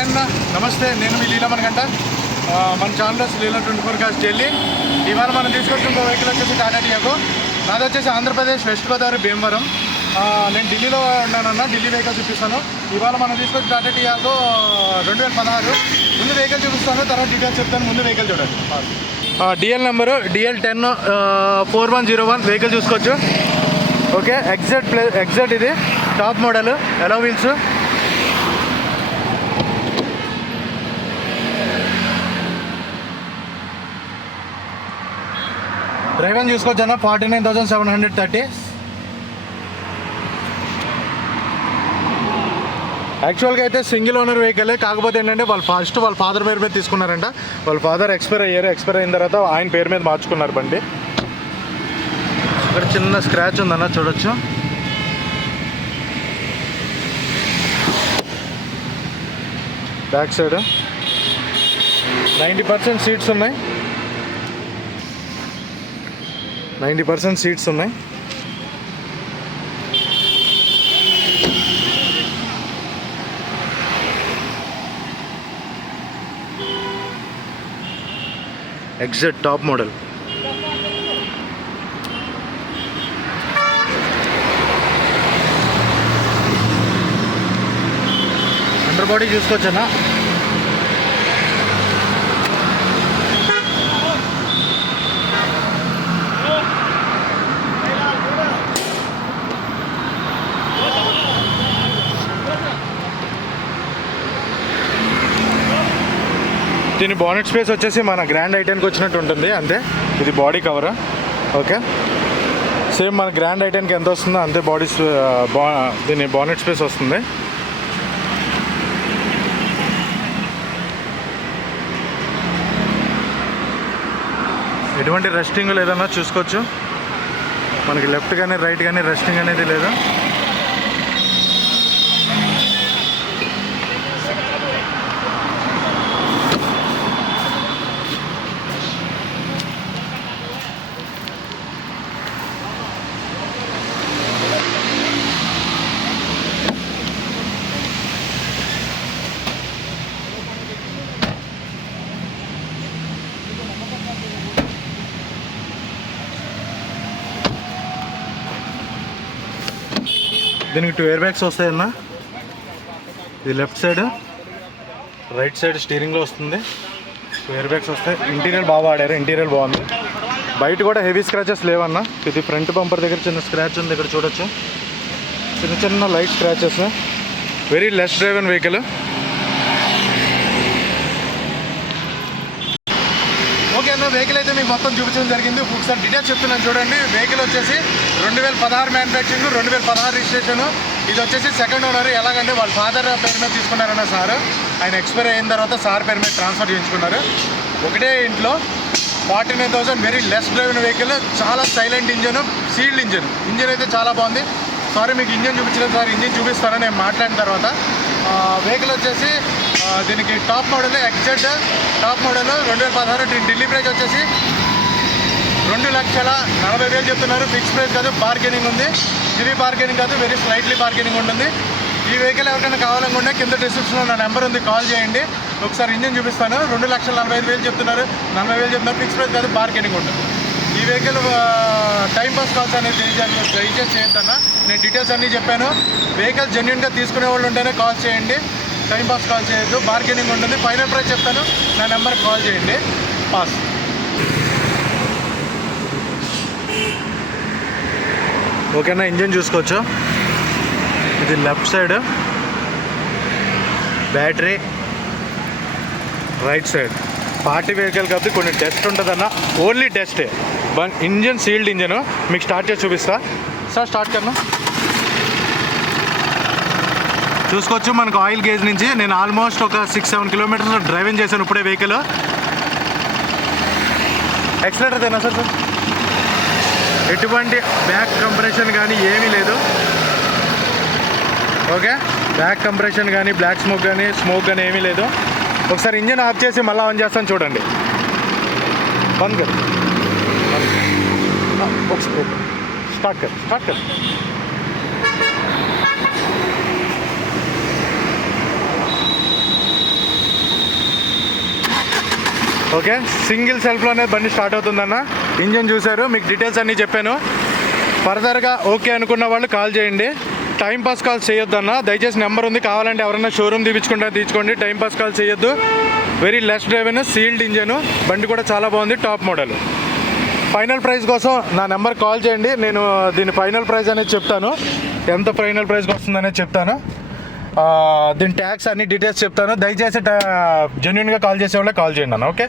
Hi అన్న, నమస్తే. నేను మీ లీలామణికంట. మన ఛానల్లో లీలా 24 కాస్ట్ ఢిల్లీ. ఇవాళ మనం తీసుకొచ్చిన ఇంకో వెహికల్ వచ్చేసి టాటా టియాగో. నాది వచ్చేసి ఆంధ్రప్రదేశ్ వెస్ట్ గోదావరి భీమవరం. నేను ఢిల్లీలో ఉన్నానన్న. ఢిల్లీ వెహికల్ చూపిస్తాను. ఇవాళ మనం తీసుకొచ్చిన టాటా టియాగో 2016. ముందు వెహికల్ చూపిస్తాను, తర్వాత డీటెయిల్స్ చెప్తాను. ముందు వెహికల్ చూడండి. డిఎల్ నెంబరు DL10 4101 వెహికల్ చూసుకోవచ్చు. ఓకే, ఎగ్జాక్ట్ ఇది టాప్ మోడల్, ఎలో వీల్స్. డ్రైవర్ చూసుకోవచ్చు అన్న. 49,730. యాక్చువల్గా అయితే సింగిల్ ఓనర్ వెహికల్. కాకపోతే ఏంటంటే వాళ్ళ ఫాదర్ పేరు మీద తీసుకున్నారంట. వాళ్ళ ఫాదర్ ఎక్స్పైర్ అయిన తర్వాత ఆయన పేరు మీద మార్చుకున్నారు బండి. ఇక్కడ చిన్న స్క్రాచ్ ఉందన్న, చూడొచ్చు. బ్యాక్ సైడ్ 90% సీట్స్ ఉన్నాయి. 90% సీట్స్ ఉన్నాయి. Exact top model. Under body చూసుకోవచ్చన్నా. దీని బానెట్ స్పేస్ వచ్చేసి మన గ్రాండ్ ఐటెన్కి వచ్చినట్టు ఉంటుంది అంతే. ఇది బాడీ కవర్. ఓకే, సేమ్ మన గ్రాండ్ ఐటెన్కి ఎంత వస్తుందో అంతే దీని బానెట్ స్పేస్ వస్తుంది. ఎటువంటి రెస్టింగ్ లేదన్నా, చూసుకోవచ్చు. మనకి లెఫ్ట్ కానీ రైట్ కానీ రెస్టింగ్ అనేది లేదు. దీనికి 2 ఎయిర్ బ్యాగ్స్ వస్తాయన్న. ఇది లెఫ్ట్ సైడ్, రైట్ సైడ్ స్టీరింగ్లో వస్తుంది. 2 ఎయిర్ బ్యాగ్స్ వస్తాయి. ఇంటీరియర్ బాగా వాడారు, ఇంటీరియర్ బాగుంది. బయట కూడా హెవీ స్క్రాచెస్ లేవన్న. ఇది ఫ్రంట్ బంపర్ దగ్గర చిన్న స్క్రాచ్ ఉంది, ఇక్కడ చూడొచ్చు. చిన్న light scratches. Very less driven vehicle. Okay అన్న, వెహికల్ అయితే మీకు మొత్తం చూపించడం జరిగింది. ఒకసారి డీటెయిల్స్ చెప్తున్నాను చూడండి. వెహికల్ వచ్చేసి 2016 మ్యానుఫ్యాక్చరింగ్, 2016 రిజిస్ట్రేషన్. ఇది వచ్చేసి సెకండ్ ఓనర్. ఎలాగంటే వాళ్ళ ఫాదర్ పేరు మీద తీసుకున్నారన్న సార్. ఆయన ఎక్స్పైర్ అయిన తర్వాత సార్ పేరు మీద ట్రాన్స్ఫర్ చేయించుకున్నారు. ఒకటే ఇంట్లో 49,000. Very less driven vehicle. చాలా సైలెంట్ ఇంజన్, సీల్డ్ ఇంజన్ అయితే చాలా బాగుంది. సారీ మీకు ఇంజన్ చూపించలేదు సార్, ఇంజన్ చూపిస్తాను నేను మాట్లాడిన తర్వాత. వెహికల్ వచ్చేసి దీనికి top model, exact top model 2016. Delhi price వచ్చేసి 2,40,000 చెప్తున్నారు. ఫిక్స్ ప్రైస్ కాదు, బార్గెనింగ్ ఉంది. హెవీ బార్గెనింగ్ కాదు, వెరీ స్లైట్లీ బార్గెనింగ్ ఉంటుంది. ఈ వెహికల్ ఎవరికైనా కావాలనుకుంటే కింద డిస్క్రిప్షన్లో నా నెంబర్ ఉంది, కాల్ చేయండి. ఒకసారి ఇంజన్ చూపిస్తాను. 2,45,000 చెప్తున్నారు, 40,000 చెప్తున్నారు. ఫిక్స్ ప్రైస్ కాదు, బార్గెనింగ్ ఉంటుంది. ఈ వెహికల్ టైం పాస్ కాల్స్ అనేది దయచేసి చేయొద్దన్న. నేను డీటెయిల్స్ అన్నీ చెప్పాను. వెహికల్ జెన్యున్గా తీసుకునే వాళ్ళు ఉంటేనే కాల్ చేయండి, టైం పాస్ కాల్ చేయొద్దు. బార్గెనింగ్ ఉంటుంది. ఫైనల్ ప్రైస్ చెప్తాను, నా నెంబర్కి కాల్ చేయండి. పాస్. ఓకేనా, ఇంజన్ చూసుకోవచ్చు. ఇది left side, battery right side. Party vehicle కాబట్టి కొన్ని టెస్ట్ ఉంటుందన్న, ఓన్లీ టెస్టే. Engine sealed engine. మీకు స్టార్ట్ చేసి చూపిస్తా సార్. స్టార్ట్ కన్నా చూసుకోవచ్చు. మనకు ఆయిల్ గేజ్ నుంచి నేను ఆల్మోస్ట్ ఒక 6-7 కిలోమీటర్స్ డ్రైవింగ్ చేశాను ఇప్పుడే వెహికల్. ఎక్సలేటర్ తేనా సార్? ఎటువంటి బ్యాక్ కంప్రెషన్ కానీ ఏమీ లేదు. ఓకే, బ్యాక్ కంప్రెషన్ కానీ బ్లాక్ స్మోక్ కానీ ఏమీ లేదు. ఒకసారి ఇంజన్ ఆఫ్ చేసి మళ్ళీ ఆన్ చేస్తాను చూడండి. బంద్ కర్ స్టార్ట్ కర్. ఓకే, సింగిల్ సెల్ఫ్లోనే బండి స్టార్ట్ అవుతుందన్న. ఇంజన్ చూశారు, మీకు డీటెయిల్స్ అన్నీ చెప్పాను. ఫర్దర్గా ఓకే అనుకున్న వాళ్ళు కాల్ చేయండి. టైం పాస్ కాల్ చేయొద్దన్న, దయచేసి నెంబర్ ఉంది, కావాలంటే ఎవరైనా షోరూమ్ తీసుకోండి. టైం పాస్ కాల్ చేయొద్దు. Very less driven, sealed engine, బండి కూడా చాలా బాగుంది, టాప్ మోడల్. ఫైనల్ ప్రైస్ కోసం నా నెంబర్ కాల్ చేయండి. నేను దీని ఫైనల్ ప్రైస్ అనేది చెప్తాను, ఎంత ఫైనల్ ప్రైస్కి వస్తుందనేది చెప్తాను. దీని ట్యాక్స్ అన్ని డీటెయిల్స్ చెప్తాను. దయచేసి జెన్యున్గా కాల్ చేసే వాళ్ళే కాల్ చేయండి అన్న. ఓకే.